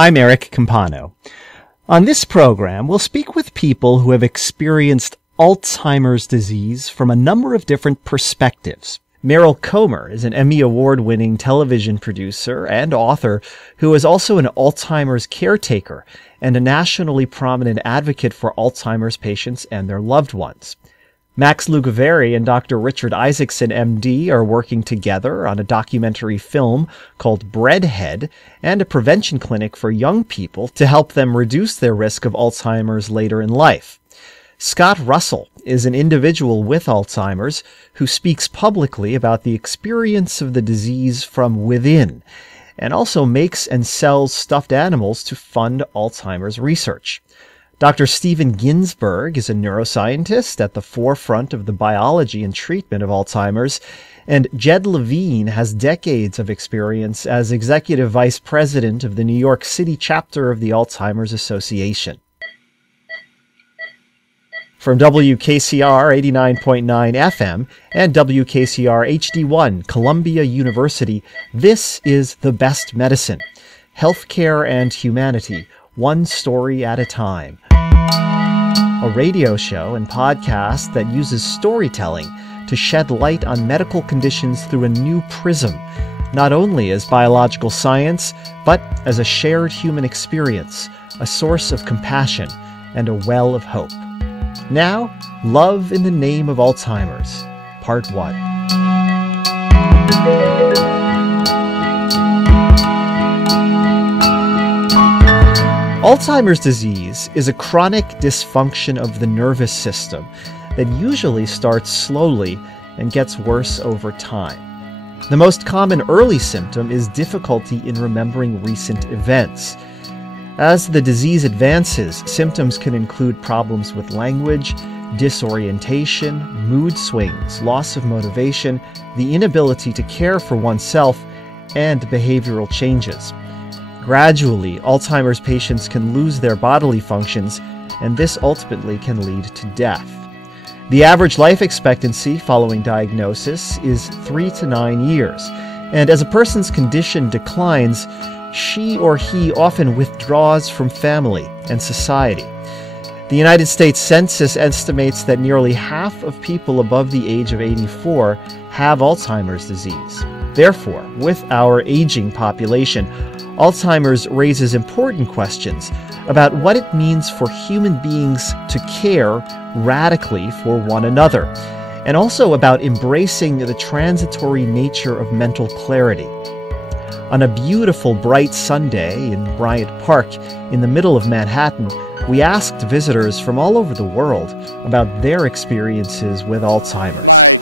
I'm Eric Campano. On this program, we'll speak with people who have experienced Alzheimer's disease from a number of different perspectives. Meryl Comer is an Emmy Award-winning television producer and author who is also an Alzheimer's caretaker and a nationally prominent advocate for Alzheimer's patients and their loved ones. Max Lugavere and Dr. Richard Isaacson, MD, are working together on a documentary film called Breadhead and a prevention clinic for young people to help them reduce their risk of Alzheimer's later in life. Scott Russell is an individual with Alzheimer's who speaks publicly about the experience of the disease from within and also makes and sells stuffed animals to fund Alzheimer's research. Dr. Steven Ginsberg is a neuroscientist at the forefront of the biology and treatment of Alzheimer's, and Jed Levine has decades of experience as executive vice president of the New York City chapter of the Alzheimer's Association. From WKCR 89.9 FM and WKCR HD1, Columbia University, this is The Best Medicine, Healthcare and Humanity, one story at a time. A radio show and podcast that uses storytelling to shed light on medical conditions through a new prism, not only as biological science, but as a shared human experience, a source of compassion, and a well of hope. Now, Love in the Name of Alzheimer's, Part 1. Alzheimer's disease is a chronic dysfunction of the nervous system that usually starts slowly and gets worse over time. The most common early symptom is difficulty in remembering recent events. As the disease advances, symptoms can include problems with language, disorientation, mood swings, loss of motivation, the inability to care for oneself, and behavioral changes. Gradually, Alzheimer's patients can lose their bodily functions, and this ultimately can lead to death. The average life expectancy following diagnosis is 3 to 9 years, and as a person's condition declines, she or he often withdraws from family and society. The United States Census estimates that nearly half of people above the age of 84 have Alzheimer's disease. Therefore, with our aging population, Alzheimer's raises important questions about what it means for human beings to care radically for one another, and also about embracing the transitory nature of mental clarity. On a beautiful, bright Sunday in Bryant Park, in the middle of Manhattan, we asked visitors from all over the world about their experiences with Alzheimer's.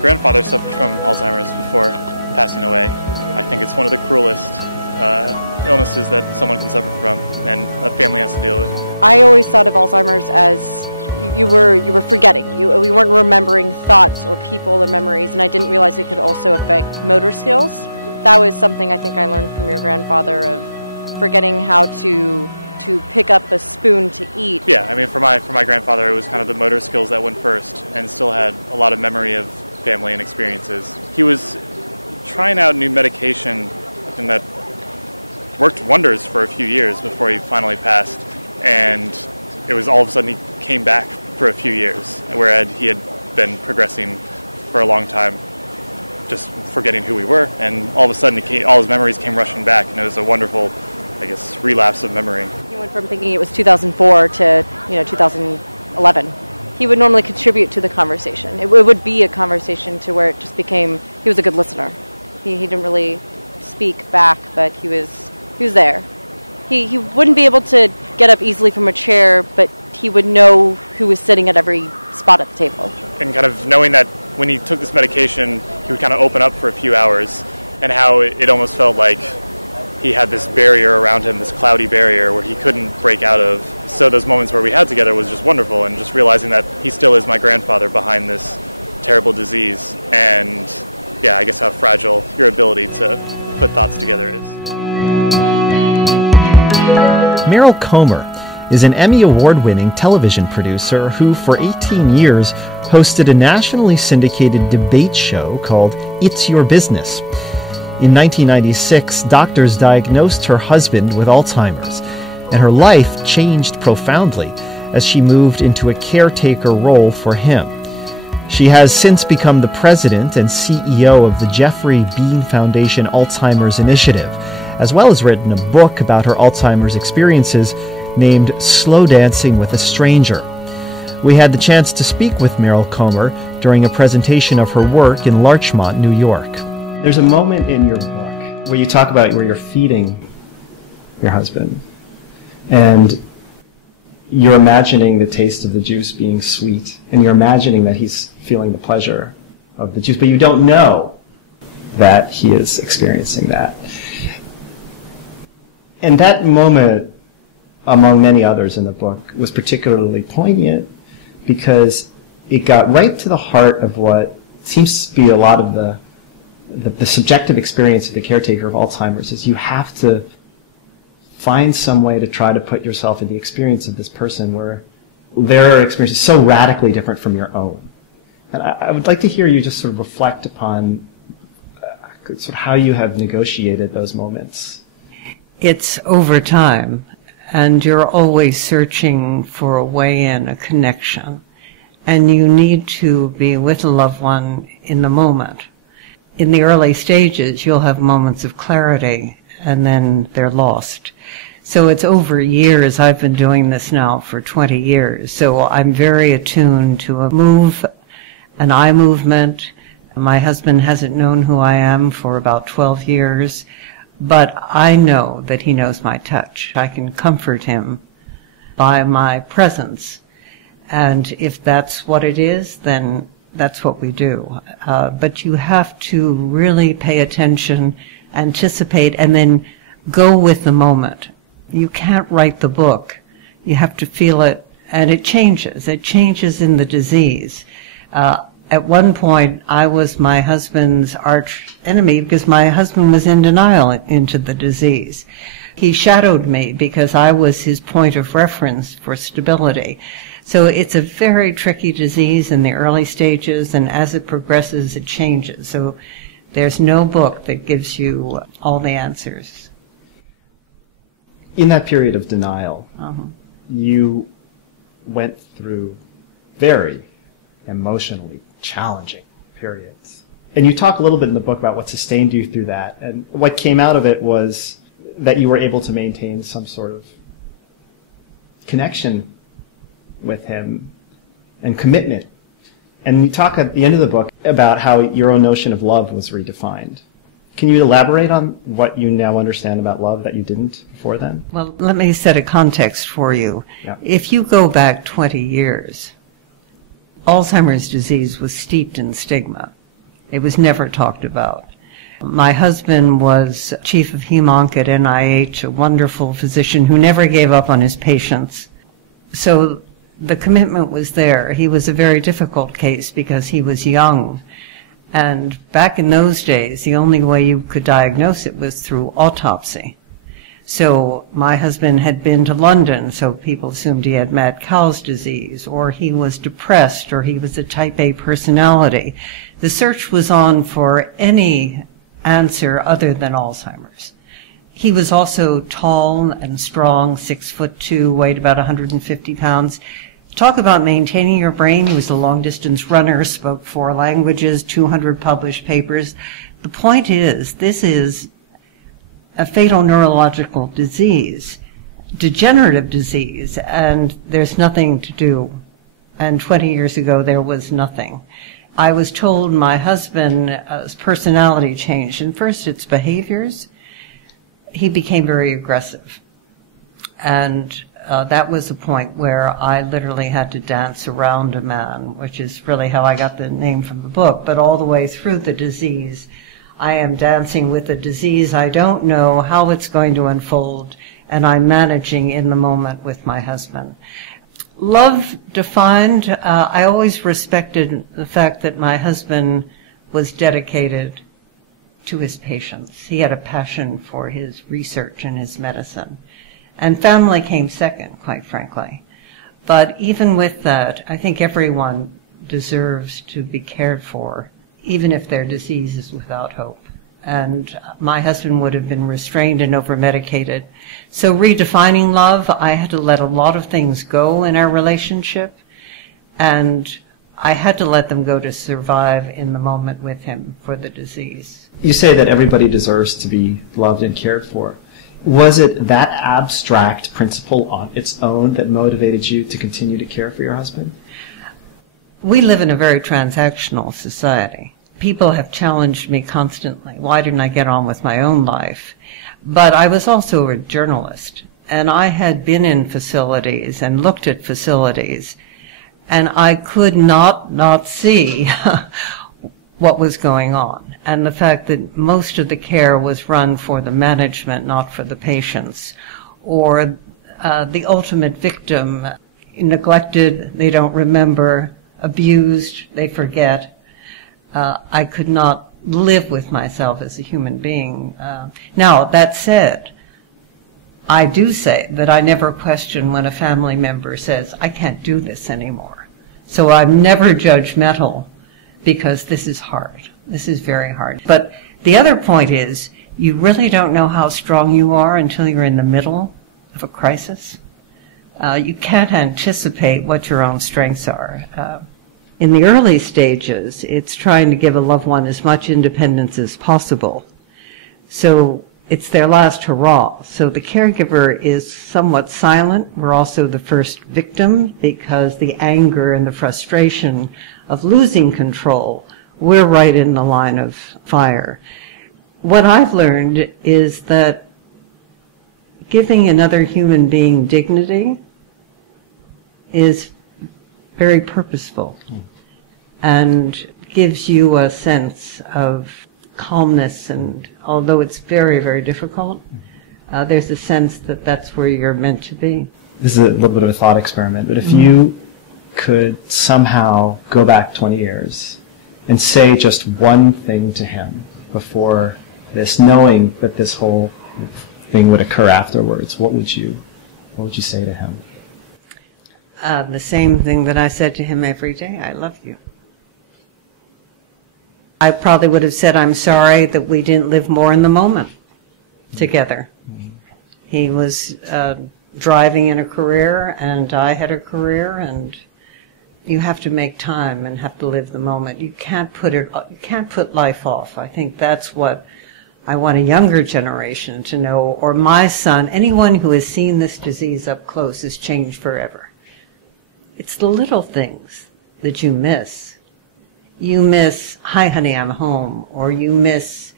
Meryl Comer is an Emmy Award-winning television producer who, for 18 years, hosted a nationally syndicated debate show called It's Your Business. In 1996, doctors diagnosed her husband with Alzheimer's. and her life changed profoundly as she moved into a caretaker role for him. She has since become the president and CEO of the Jeffrey Bean Foundation Alzheimer's Initiative, as well as written a book about her Alzheimer's experiences named Slow Dancing with a Stranger. We had the chance to speak with Meryl Comer during a presentation of her work in Larchmont, New York. There's a moment in your book where you talk about where you're feeding your husband, and you're imagining the taste of the juice being sweet, and you're imagining that he's feeling the pleasure of the juice, but you don't know that he is experiencing that. And that moment, among many others in the book, was particularly poignant because it got right to the heart of what seems to be a lot of the subjective experience of the caretaker of Alzheimer's, is you have to find some way to try to put yourself in the experience of this person where their experience is so radically different from your own. And I would like to hear you just sort of reflect upon sort of how you have negotiated those moments. It's over time, and you're always searching for a way in, a connection. And you need to be with a loved one in the moment. In the early stages, you'll have moments of clarity, and then they're lost. So it's over years. I've been doing this now for 20 years. So I'm very attuned to a move, an eye movement. My husband hasn't known who I am for about 12 years, but I know that he knows my touch. I can comfort him by my presence. And if that's what it is, then that's what we do. But you have to really pay attention, anticipate, and then go with the moment. You can't write the book. You have to feel it, and it changes. It changes in the disease. At one point, I was my husband's arch enemy because my husband was in denial into the disease. He shadowed me because I was his point of reference for stability. So it's a very tricky disease in the early stages, and as it progresses, it changes. So there's no book that gives you all the answers. In that period of denial, you went through very emotionally challenging periods. And you talk a little bit in the book about what sustained you through that. And what came out of it was that you were able to maintain some sort of connection with him and commitment. And you talk at the end of the book about how your own notion of love was redefined. Can you elaborate on what you now understand about love that you didn't before then? Well, let me set a context for you. Yeah. If you go back 20 years, Alzheimer's disease was steeped in stigma. It was never talked about. My husband was chief of hem-onc at NIH, a wonderful physician who never gave up on his patients. So the commitment was there. He was a very difficult case because he was young. And back in those days, the only way you could diagnose it was through autopsy. So my husband had been to London, so people assumed he had mad cow's disease, or he was depressed, or he was a type A personality. The search was on for any answer other than Alzheimer's. He was also tall and strong, 6'2", weighed about 150 pounds. Talk about maintaining your brain. He was a long-distance runner, spoke 4 languages, 200 published papers. The point is, this is a fatal neurological disease, degenerative disease, and there's nothing to do. And 20 years ago, there was nothing. I was told my husband's personality changed, and first it's behaviors. He became very aggressive. And that was a point where I literally had to dance around a man, which is really how I got the name from the book. But all the way through the disease, I am dancing with a disease. I don't know how it's going to unfold, and I'm managing in the moment with my husband. Love defined, I always respected the fact that my husband was dedicated to his patients. He had a passion for his research and his medicine. And family came second, quite frankly. But even with that, I think everyone deserves to be cared for, even if their disease is without hope. and my husband would have been restrained and over-medicated. So redefining love, I had to let a lot of things go in our relationship, and I had to let them go to survive in the moment with him for the disease. You say that everybody deserves to be loved and cared for. Was it that abstract principle on its own that motivated you to continue to care for your husband? We live in a very transactional society. People have challenged me constantly. Why didn't I get on with my own life? But I was also a journalist, and I had been in facilities and looked at facilities, and I could not see what was going on. And the fact that most of the care was run for the management, not for the patients, or the ultimate victim, neglected, they don't remember, abused, they forget. I could not live with myself as a human being. Now, that said, I do say that I never question when a family member says, I can't do this anymore. So I'm never judgmental, because this is hard. This is very hard. But the other point is, you really don't know how strong you are until you're in the middle of a crisis. You can't anticipate what your own strengths are. In the early stages, it's trying to give a loved one as much independence as possible. So it's their last hurrah. So the caregiver is somewhat silent. We're also the first victim, because the anger and the frustration of losing control, we're right in the line of fire. What I've learned is that giving another human being dignity is very purposeful and gives you a sense of calmness, and although it's very, very difficult, there's a sense that that's where you're meant to be. This is a little bit of a thought experiment, but if you could somehow go back 20 years and say just one thing to him before this, knowing that this whole thing would occur afterwards, what would you say to him? The same thing that I said to him every day: I love you. I probably would have said, I'm sorry that we didn't live more in the moment together. Mm-hmm. He was driving in a career, and I had a career, and you have to make time and have to live the moment. You can't put life off. I think that's what I want a younger generation to know, or my son, anyone who has seen this disease up close, is changed forever. It's the little things that you miss. You miss, hi honey, I'm home, or you miss,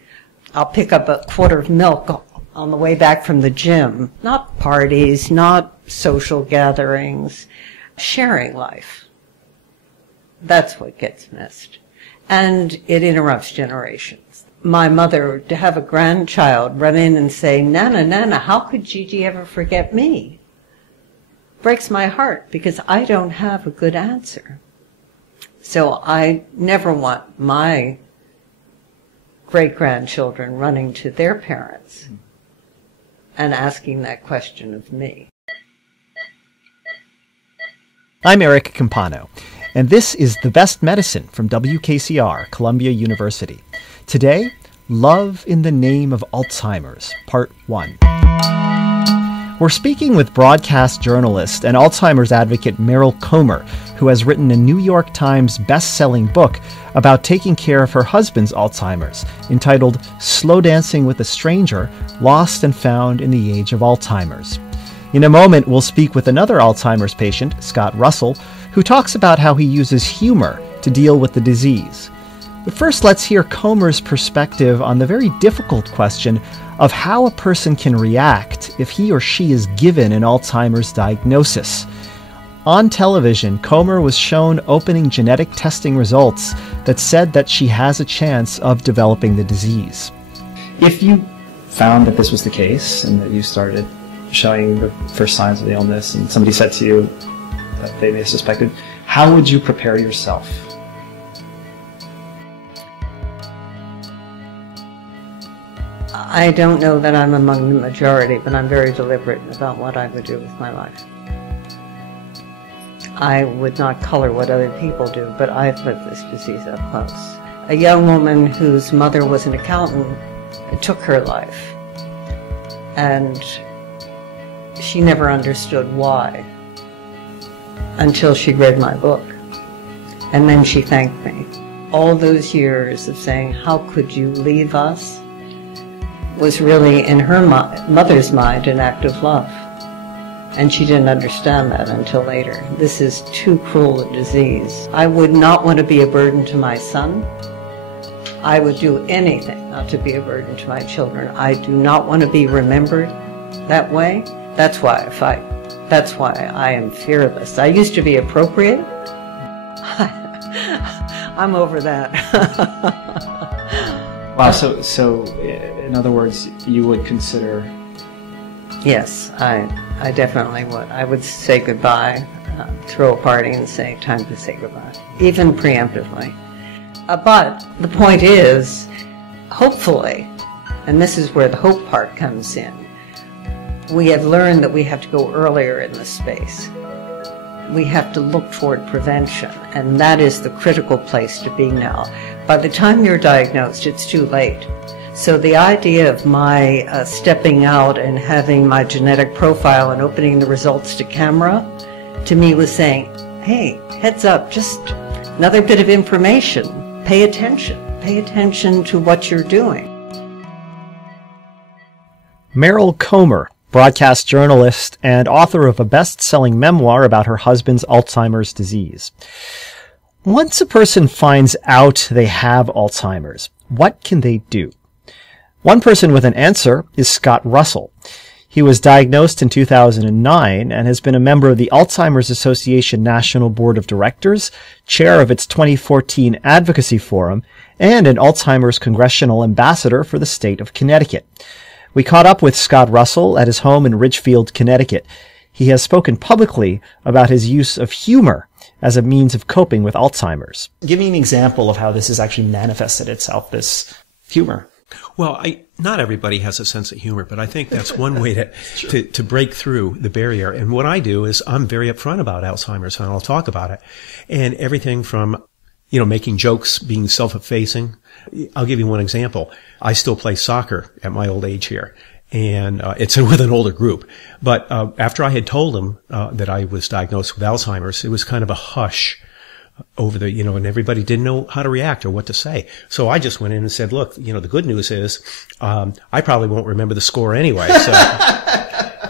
I'll pick up a quart of milk on the way back from the gym. Not parties, not social gatherings, sharing life. That's what gets missed. And it interrupts generations. My mother, to have a grandchild run in and say, Nana, Nana, how could Gigi ever forget me? Breaks my heart, because I don't have a good answer. So I never want my great-grandchildren running to their parents and asking that question of me. I'm Eric Campano, and this is The Best Medicine from WKCR, Columbia University. Today, Love in the Name of Alzheimer's, Part 1. We're speaking with broadcast journalist and Alzheimer's advocate Meryl Comer, who has written a New York Times best-selling book about taking care of her husband's Alzheimer's, entitled Slow Dancing with a Stranger, Lost and Found in the Age of Alzheimer's. In a moment, we'll speak with another Alzheimer's patient, Scott Russell, who talks about how he uses humor to deal with the disease. But first, let's hear Comer's perspective on the very difficult question of how a person can react if he or she is given an Alzheimer's diagnosis. On television, Comer was shown opening genetic testing results that said that she has a chance of developing the disease. If you found that this was the case and that you started showing the first signs of the illness and somebody said to you that they may have suspected, how would you prepare yourself? I don't know that I'm among the majority, but I'm very deliberate about what I would do with my life. I would not color what other people do, but I've lived this disease up close. A young woman whose mother was an accountant It took her life. And she never understood why until she read my book. And then she thanked me. All those years of saying, how could you leave us, was really in her mother's mind an act of love. And she didn't understand that until later. This is too cruel a disease. I would not want to be a burden to my son. I would do anything not to be a burden to my children. I do not want to be remembered that way. That's why I fight. That's why I am fearless. I used to be appropriate. I'm over that. Wow, so in other words, you would consider... Yes, I definitely would. I would say goodbye, throw a party and say, time to say goodbye, even preemptively. But the point is, hopefully, and this is where the hope part comes in, we have learned that we have to go earlier in the space. We have to look toward prevention, and that is the critical place to be now. By the time you're diagnosed, it's too late. So the idea of my stepping out and having my genetic profile and opening the results to camera, to me was saying, hey, heads up, just another bit of information. Pay attention to what you're doing. Meryl Comer, broadcast journalist and author of a best-selling memoir about her husband's Alzheimer's disease. Once a person finds out they have Alzheimer's, what can they do? One person with an answer is Scott Russell. He was diagnosed in 2009 and has been a member of the Alzheimer's Association National Board of Directors, chair of its 2014 Advocacy Forum, and an Alzheimer's Congressional Ambassador for the state of Connecticut. We caught up with Scott Russell at his home in Ridgefield, Connecticut. He has spoken publicly about his use of humor as a means of coping with Alzheimer's. Give me an example of how this has actually manifested itself, this humor. Well, not everybody has a sense of humor, but I think that's one way to break through the barrier. And what I do is I'm very upfront about Alzheimer's, and I'll talk about it. And everything from, making jokes, being self-effacing. I'll give you one example. I still play soccer at my old age here, and it's with an older group. But after I had told them that I was diagnosed with Alzheimer's, it was kind of a hush over the, and everybody didn't know how to react or what to say. So I just went in and said, look, the good news is, I probably won't remember the score anyway. So,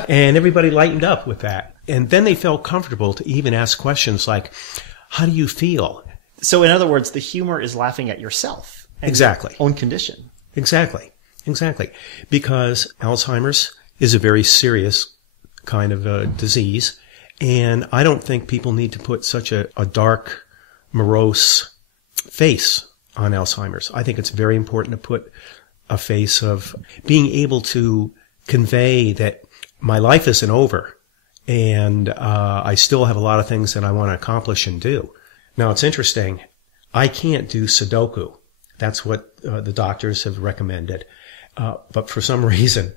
and everybody lightened up with that. And then they felt comfortable to even ask questions like, how do you feel? So in other words, the humor is laughing at yourself. Exactly. Your own condition. Exactly. Because Alzheimer's is a very serious kind of disease. And I don't think people need to put such a dark, morose face on Alzheimer's. I think it's very important to put a face of being able to convey that my life isn't over and I still have a lot of things that I want to accomplish and do. Now, it's interesting. I can't do Sudoku. That's what the doctors have recommended. But for some reason,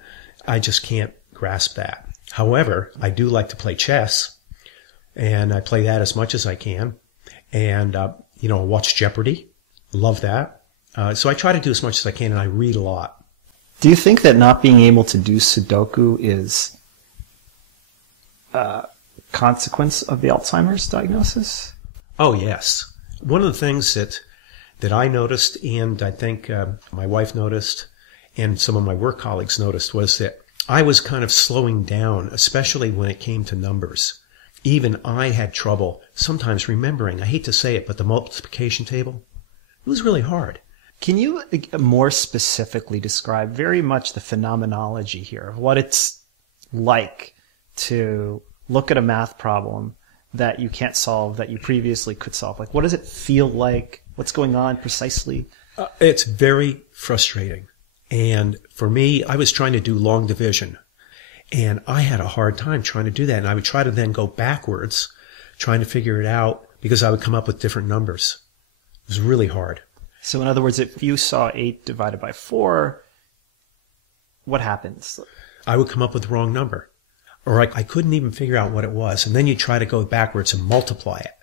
I just can't grasp that. However, I do like to play chess, and I play that as much as I can. And, watch Jeopardy. Love that. So I try to do as much as I can, and I read a lot. Do you think that not being able to do Sudoku is a consequence of the Alzheimer's diagnosis? Oh, yes. One of the things that I noticed, and I think my wife noticed, and some of my work colleagues noticed, was that I was kind of slowing down, especially when it came to numbers. Even I had trouble sometimes remembering, I hate to say it, but the multiplication table, it was really hard. Can you more specifically describe very much the phenomenology here of what it's like to look at a math problem that you can't solve, that you previously could solve? Like, what does it feel like? What's going on precisely? It's very frustrating. And for me, I was trying to do long division. And I had a hard time trying to do that. And I would try to then go backwards, trying to figure it out, because I would come up with different numbers. It was really hard. So in other words, if you saw 8 divided by 4, what happens? I would come up with the wrong number. Or I couldn't even figure out what it was. And then you try to go backwards and multiply it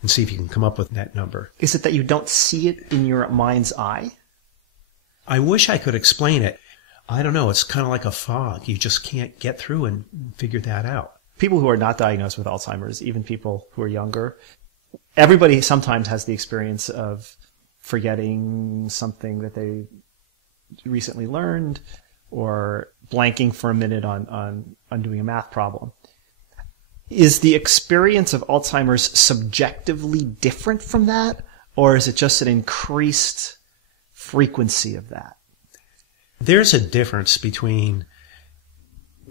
and see if you can come up with that number. Is it that you don't see it in your mind's eye? I wish I could explain it. I don't know. It's kind of like a fog. You just can't get through and figure that out. People who are not diagnosed with Alzheimer's, even people who are younger, everybody sometimes has the experience of forgetting something that they recently learned or blanking for a minute on doing a math problem. Is the experience of Alzheimer's subjectively different from that, or is it just an increased frequency of that? There's a difference between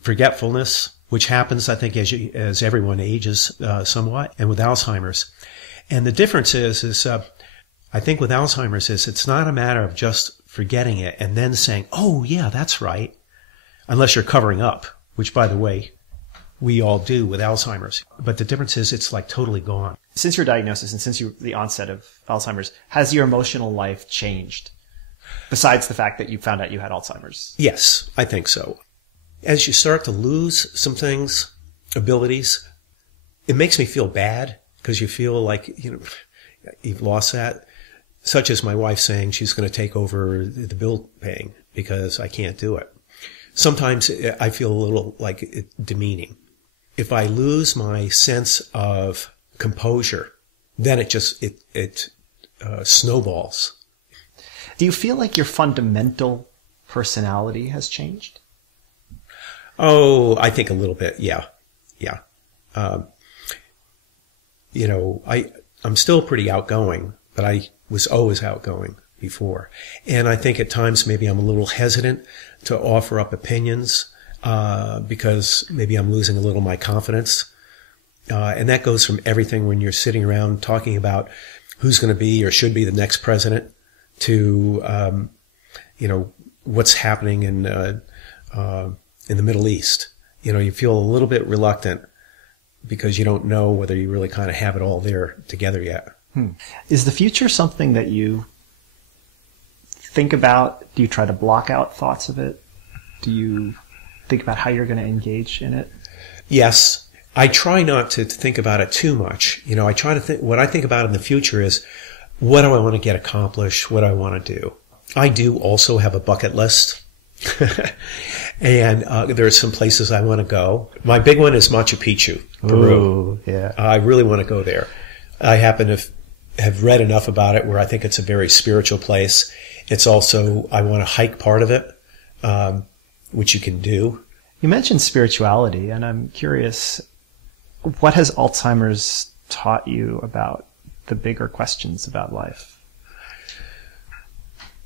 forgetfulness, which happens, I think, as everyone ages somewhat, and with Alzheimer's. And the difference is I think with Alzheimer's it's not a matter of just forgetting it and then saying, oh, yeah, that's right, unless you're covering up, which, by the way, we all do with Alzheimer's. But the difference is it's like totally gone. Since your diagnosis and since the onset of Alzheimer's, has your emotional life changed? Besides the fact that you found out you had Alzheimer's? Yes, I think so. As you start to lose some things, abilities, it makes me feel bad because you feel like, you've lost that. Such as my wife saying she's going to take over the bill paying because I can't do it. Sometimes I feel a little like it demeaning. If I lose my sense of composure, then it snowballs. Do you feel like your fundamental personality has changed? Oh, I think a little bit. Yeah. I'm still pretty outgoing, but I was always outgoing before. And I think at times maybe I'm a little hesitant to offer up opinions, because maybe I'm losing a little of my confidence. And that goes from everything when you're sitting around talking about who's going to be or should be the next president to, what's happening in the Middle East. You feel a little bit reluctant because you don't know whether you really kind of have it all there together yet. Is the future something that you think about? Do you try to block out thoughts of it? Do you think about how you're going to engage in it? Yes. I try not to think about it too much. I try to think, what I think about in the future is, what do I want to get accomplished? What do I want to do? I do also have a bucket list. And there are some places I want to go. My big one is Machu Picchu, Peru. Ooh, yeah. I really want to go there. I happen to have read enough about it where I think it's a very spiritual place. It's also, I want to hike part of it, which you can do. You mentioned spirituality, and I'm curious, what has Alzheimer's taught you about the bigger questions about life?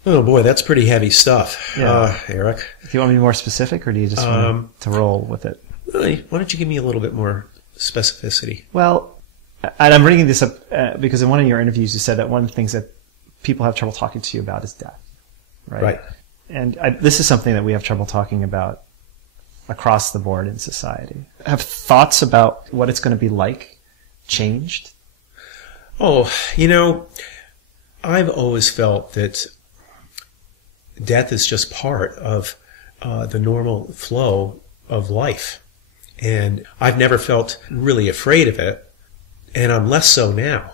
Oh boy, that's pretty heavy stuff, Yeah. Eric. Do you want me to be more specific, or do you just want to roll with it? Really, why don't you give me a little bit more specificity? Well, and I'm bringing this up because in one of your interviews you said that one of the things that people have trouble talking to you about is death, right? Right. And this is something that we have trouble talking about across the board in society. Have thoughts about what it's going to be like changed? Oh, I've always felt that death is just part of the normal flow of life. And I've never felt really afraid of it. And I'm less so now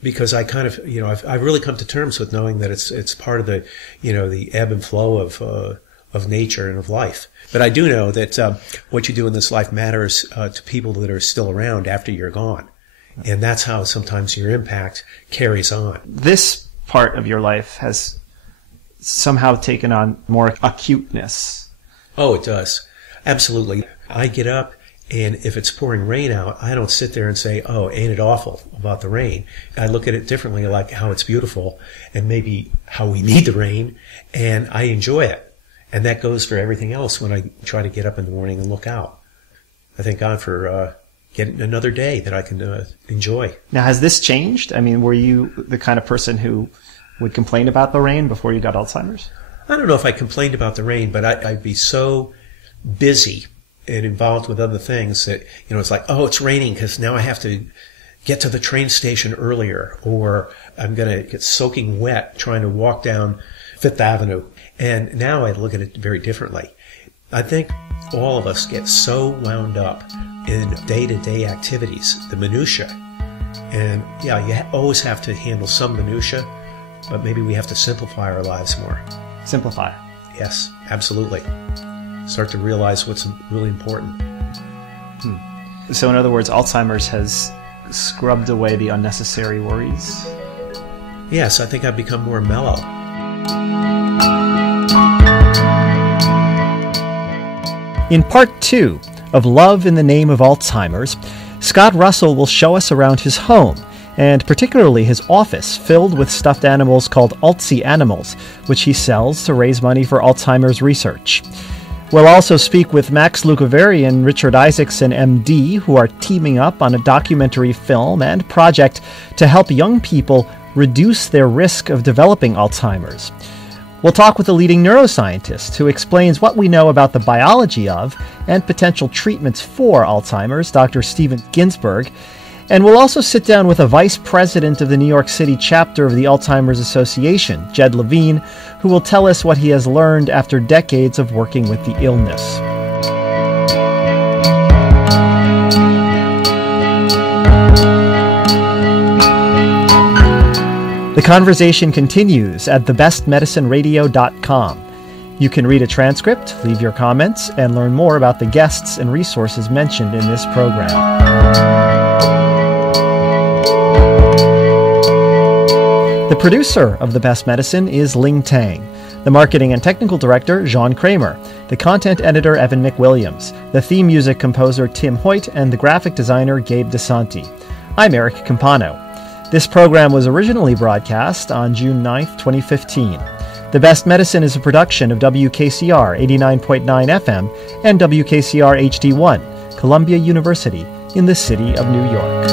because I kind of, I've really come to terms with knowing that it's part of the, the ebb and flow of nature and of life. But I do know that what you do in this life matters to people that are still around after you're gone. And that's how sometimes your impact carries on. This part of your life has somehow taken on more acuteness. Oh, it does. Absolutely. I get up, and if it's pouring rain out, I don't sit there and say, oh, ain't it awful about the rain. I look at it differently, like how it's beautiful and maybe how we need the rain, and I enjoy it. And that goes for everything else when I try to get up in the morning and look out. I thank God for getting another day that I can enjoy. Now, has this changed? I mean, were you the kind of person who would complain about the rain before you got Alzheimer's? I don't know if I complained about the rain, but I'd be so busy and involved with other things that, it's like, oh, it's raining because now I have to get to the train station earlier, or I'm going to get soaking wet trying to walk down Fifth Avenue. And now I look at it very differently. I think all of us get so wound up in day-to-day activities, the minutia. And yeah, you always have to handle some minutia, but maybe we have to simplify our lives more. Simplify. Yes, absolutely. Start to realize what's really important. So in other words, Alzheimer's has scrubbed away the unnecessary worries? Yes, I think I've become more mellow. In part 2 of Love in the Name of Alzheimer's, Scott Russell will show us around his home, and particularly his office filled with stuffed animals called Altsy animals, which he sells to raise money for Alzheimer's research. We'll also speak with Max Lukaveri and Richard Isaacson, MD, who are teaming up on a documentary film and project to help young people reduce their risk of developing Alzheimer's. We'll talk with a leading neuroscientist who explains what we know about the biology of and potential treatments for Alzheimer's, Dr. Steven Ginsberg. And we'll also sit down with a vice president of the New York City chapter of the Alzheimer's Association, Jed Levine, who will tell us what he has learned after decades of working with the illness. The conversation continues at thebestmedicineradio.com. You can read a transcript, leave your comments, and learn more about the guests and resources mentioned in this program. The producer of The Best Medicine is Ling Tang. The marketing and technical director, Jean Kramer. The content editor, Evan McWilliams. The theme music composer, Tim Hoyt. And the graphic designer, Gabe DeSanti. I'm Eric Campano. This program was originally broadcast on June 9th, 2015. The Best Medicine is a production of WKCR 89.9 FM and WKCR HD1, Columbia University, in the city of New York.